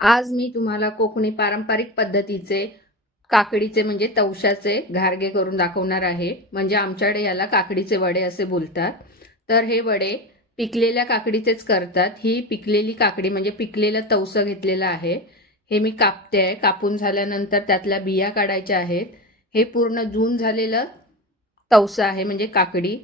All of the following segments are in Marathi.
आज मी तुम्हाला कोकणी पारंपरिक पद्धतीचे काकडीचे म्हणजे तवशाचे घारगे करून दाखवणार आहे. म्हणजे आमच्याकडे याला काकडीचे वडे असे बोलतात. तर हे वडे पिकलेल्या काकडीचेच करतात. ही पिकलेली काकडी म्हणजे पिकलेलं तवसं घेतलेलं आहे. हे मी कापते आहे. कापून झाल्यानंतर त्यातल्या बिया काढायच्या आहेत. हे पूर्ण जून झालेलं तवसं आहे म्हणजे काकडी.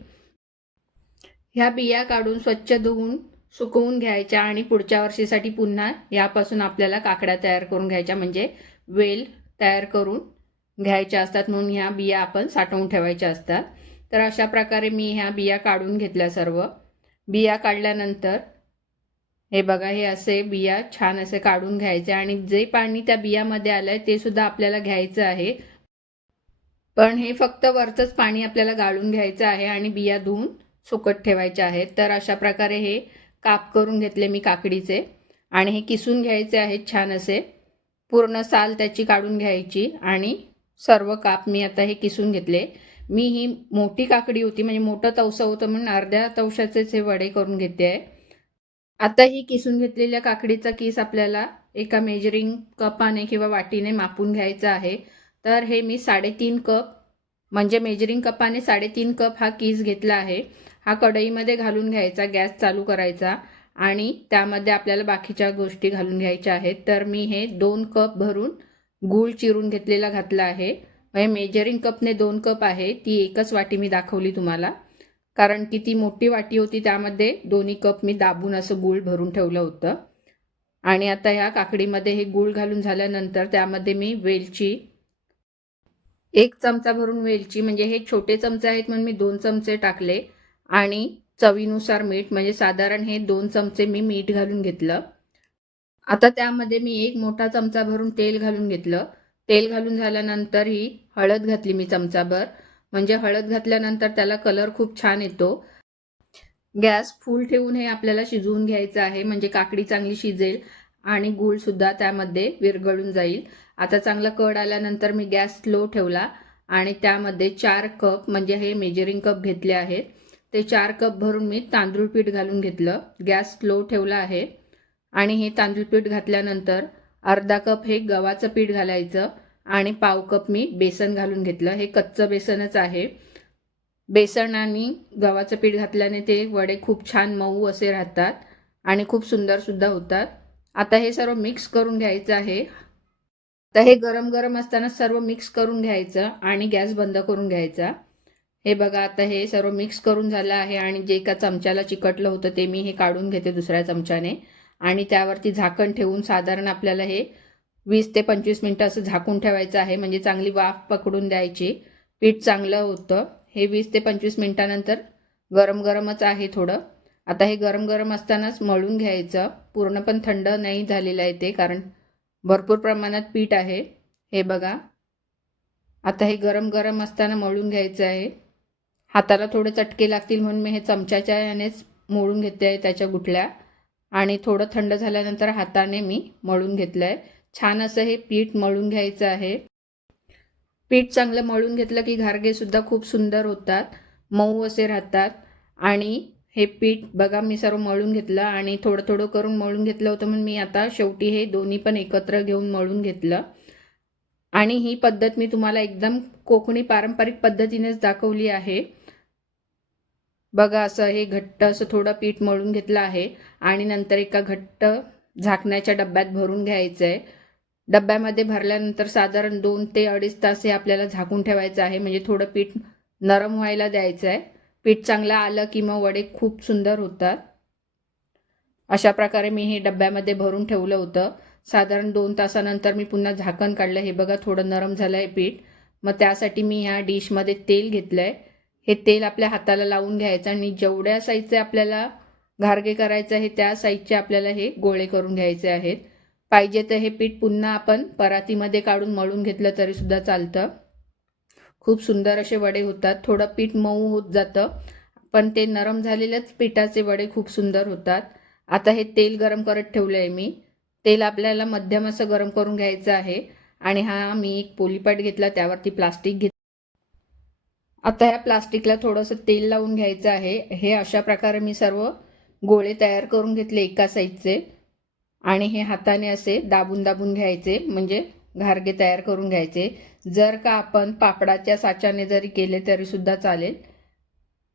ह्या बिया काढून स्वच्छ धुवून सुकवून घ्यायच्या आणि पुढच्या वर्षीसाठी पुन्हा यापासून आपल्याला काकड्या तयार करून घ्यायच्या म्हणजे वेल तयार करून घ्यायच्या असतात. म्हणून ह्या बिया आपण साठवून ठेवायच्या असतात. तर अशा प्रकारे मी ह्या बिया काढून घेतल्या. सर्व बिया काढल्यानंतर हे बघा, हे असे बिया छान असे काढून घ्यायचे आणि जे पाणी त्या बियामध्ये आलंय ते सुद्धा आपल्याला घ्यायचं आहे. पण हे फक्त वरचंच पाणी आपल्याला गाळून घ्यायचं आहे आणि बिया धुवून सुकत ठेवायच्या आहेत. तर अशा प्रकारे हे काप करून घेतले मी काकडीचे आणि हे किसून घ्यायचे आहेत छान असे. पूर्ण साल त्याची काढून घ्यायची आणि सर्व काप मी आता हे किसून घेतले. मी ही मोठी काकडी होती म्हणजे मोठं तवसं होतं म्हणून अर्ध्या तवशाचेच हे वडे करून घेते आहे. आता ही किसून घेतलेल्या काकडीचा किस आपल्याला एका मेजरिंग कपाने किंवा वाटीने मापून घ्यायचा आहे. तर हे मी 3.5 कप म्हणजे मेजरिंग कपाने 3.5 कप हा किस घेतला आहे. हा कढईमध्ये घालून घ्यायचा, गॅस चालू करायचा आणि त्यामध्ये आपल्याला बाकीच्या गोष्टी घालून घ्यायच्या आहेत. तर मी हे 2 कप भरून गूळ चिरून घेतलेला घातला आहे. म्हणजे मेजरिंग कपने 2 कप आहे. ती एकच वाटी मी दाखवली तुम्हाला, कारण की ती मोठी वाटी होती त्यामध्ये दोन्ही कप मी दाबून असं गूळ भरून ठेवलं होतं. आणि आता ह्या काकडीमध्ये हे गूळ घालून झाल्यानंतर त्यामध्ये मी वेलची 1 चमचा भरून वेलची, म्हणजे हे छोटे चमचे आहेत म्हणून मी 2 चमचे टाकले आणि चवीनुसार मीठ म्हणजे साधारण हे 2 चमचे मी मीठ घालून घेतलं. आता त्यामध्ये मी 1 मोठा चमचा भरून तेल घालून घेतलं. तेल घालून झाल्यानंतर ही हळद घातली मी चमचाभर. म्हणजे हळद घातल्यानंतर त्याला कलर खूप छान येतो. गॅस फुल ठेवून हे आपल्याला शिजवून घ्यायचं आहे म्हणजे काकडी चांगली शिजेल आणि गूळसुद्धा त्यामध्ये विरघळून जाईल. आता चांगला कड आल्यानंतर मी गॅस स्लो ठेवला आणि त्यामध्ये 4 कप म्हणजे हे मेजरिंग कप घेतले आहेत. ते 4 कप भरून मी तांदूळ पीठ घालून घेतलं. गॅस स्लो ठेवला आहे आणि हे तांदूळ पीठ घातल्यानंतर अर्धा कप हे गव्हाचं पीठ घालायचं आणि पाव कप मी बेसन घालून घेतलं. हे कच्चं बेसनच आहे. बेसन आणि गव्हाचं पीठ घातल्याने ते वडे खूप छान मऊ असे राहतात आणि खूप सुंदरसुद्धा होतात. आता हे सर्व मिक्स करून घ्यायचं आहे. तर हे गरम गरम असताना सर्व मिक्स करून घ्यायचं आणि गॅस बंद करून घ्यायचा. हे बघा, आता हे सर्व मिक्स करून झालं आहे आणि जे एका चमच्याला चिकटलं होतं ते मी हे काढून घेते दुसऱ्या चमच्याने आणि त्यावरती झाकण ठेवून साधारण आपल्याला हे 20 ते 25 मिनटं असं झाकून ठेवायचं आहे म्हणजे चांगली वाफ पकडून द्यायची. पीठ चांगलं होतं. हे 20 ते 25 मिनटानंतर गरम गरमच आहे थोडं. आता हे गरम गरम असतानाच मळून घ्यायचं. पूर्ण पण थंड नाही झालेलं आहे ते, कारण भरपूर प्रमाणात पीठ आहे. हे बघा, आता हे गरम गरम असताना मळून घ्यायचं आहे. हाताला थोडे चटके लागतील म्हणून मी हे चमच्याच्या यानेच मळून घेते आहे त्याच्या गुठल्या आणि थोडं थंड झाल्यानंतर हाताने मी मळून घेतलं आहे. छान असं हे पीठ मळून घ्यायचं आहे. पीठ चांगलं मळून घेतलं की घारगेसुद्धा खूप सुंदर होतात, मऊ असे राहतात. आणि हे पीठ बघा मी सर्व मळून घेतलं आणि थोडं थोडं करून मळून घेतलं होतं म्हणून मी आता शेवटी हे दोन्ही पण एकत्र घेऊन मळून घेतलं. आणि ही पद्धत मी तुम्हाला एकदम कोकणी पारंपरिक पद्धतीनेच दाखवली आहे. बघा, असं हे घट्ट असं थोडं पीठ मळून घेतलं आहे आणि नंतर एका घट्ट झाकण्याच्या डब्यात भरून घ्यायचं आहे. डब्यामध्ये भरल्यानंतर साधारण 2 ते 2.5 तास हे आपल्याला झाकून ठेवायचं आहे म्हणजे थोडं पीठ नरम व्हायला द्यायचं आहे. पीठ चांगलं आलं की मग वडे खूप सुंदर होतात. अशा प्रकारे मी हे डब्यामध्ये भरून ठेवलं होतं. साधारण 2 तासानंतर मी पुन्हा झाकण काढलं. हे बघा, थोडं नरम झालं आहे पीठ. मग त्यासाठी मी ह्या डिशमध्ये तेल घेतलं आहे. हे तेल आपल्या हाताला लावून घ्यायचं आणि जेवढ्या साईजचे आपल्याला घारगे करायचे आहे त्या साईजचे आपल्याला हे गोळे करून घ्यायचे आहेत. पाहिजे तर हे पीठ पुन्हा आपण परातीमध्ये काढून मळून घेतलं तरीसुद्धा चालतं. खूप सुंदर असे वडे होतात. थोडं पीठ मऊ होत जातं पण ते नरम झालेल्याच पिठाचे वडे खूप सुंदर होतात. आता हे तेल गरम करत ठेवलं आहे मी. तेल आपल्याला मध्यम असं गरम करून घ्यायचं आहे आणि हा मी एक पोलीपाट घेतला, त्यावरती प्लास्टिक घेतलं. आता ह्या प्लास्टिकला थोडंसं तेल लावून घ्यायचं आहे. हे अशा प्रकारे मी सर्व गोळे तयार करून घेतले एका साईजचे आणि हे हाताने असे दाबून दाबून घ्यायचे, म्हणजे घारगे तयार करून घ्यायचे. जर का आपण पापडाच्या साच्याने जरी केले तरी सुद्धा चालेल.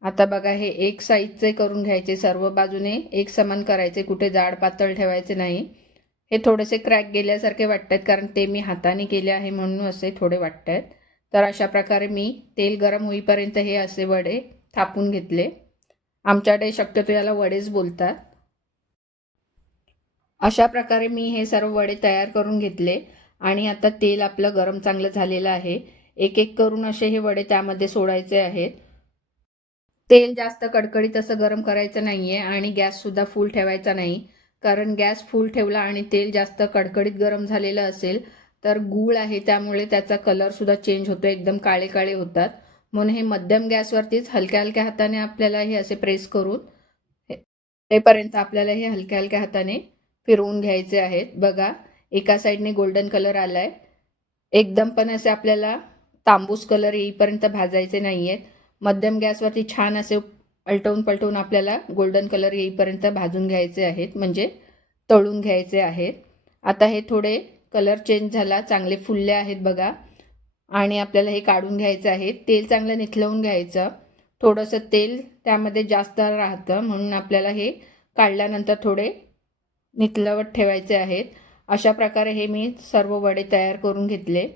आता बघा, हे एक साईजचे करून घ्यायचे, सर्व बाजूने एक समान करायचे, कुठे जाड पातळ ठेवायचे नाही. हे थोडेसे क्रॅक गेल्यासारखे वाटत आहेत, कारण ते मी हाताने केले आहे म्हणून असे थोडे वाटत आहेत. तर अशा प्रकारे मी तेल गरम होईपर्यंत हे असे वडे थापून घेतले. आमच्याकडे शक्यतो याला वडेच बोलतात. अशा प्रकारे मी हे सर्व वडे तयार करून घेतले आणि आता तेल आपलं गरम चांगलं झालेलं आहे. एक एक करून असे हे वडे त्यामध्ये सोडायचे आहेत. तेल जास्त कडकडीत असं गरम करायचं नाही आहे आणि गॅससुद्धा फुल ठेवायचा नाही, कारण गॅस फुल ठेवला आणि तेल जास्त कडकडीत गरम झालेलं असेल तर गूळ आहे त्यामुळे त्याचा कलरसुद्धा चेंज होतो, एकदम काळे काळे होतात. म्हणून हे मध्यम गॅसवरतीच हलक्या हलक्या हाताने आपल्याला हे असे प्रेस करून तेपर्यंत आपल्याला हे हलक्या हलक्या हाताने फिरवून घ्यायचे आहेत. बघा, एका साईडने गोल्डन कलर आला आहे. एकदम पण असे आपल्याला तांबूस कलर येईपर्यंत भाजायचे नाही आहेत. मध्यम गॅसवरती छान असे पलटवून पलटवून आपल्याला गोल्डन कलर येईपर्यंत भाजून घ्यायचे आहेत, म्हणजे तळून घ्यायचे आहेत. आता हे थोडे कलर चेंज झाला, चांगले फुलले आहेत बघा, आणि आपल्याला हे काढून घ्यायचं आहे. तेल चांगलं निथलवून घ्यायचं, थोडंसं तेल त्यामध्ये जास्त राहतं म्हणून आपल्याला हे काढल्यानंतर थोडे निथलवत ठेवायचे आहेत. अशा प्रकारे हे मी सर्व वडे तयार करून घेतले.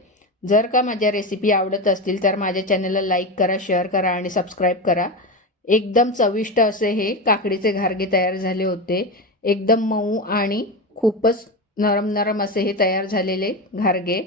जर का माझ्या रेसिपी आवडत असतील तर माझ्या चॅनलला लाईक करा, शेअर करा आणि सबस्क्राईब करा. एकदम चविष्ट असे हे काकडीचे घारगे तयार झाले होते. एकदम मऊ आणि खूपच नरम नरम असे हे तयार झालेले घारगे.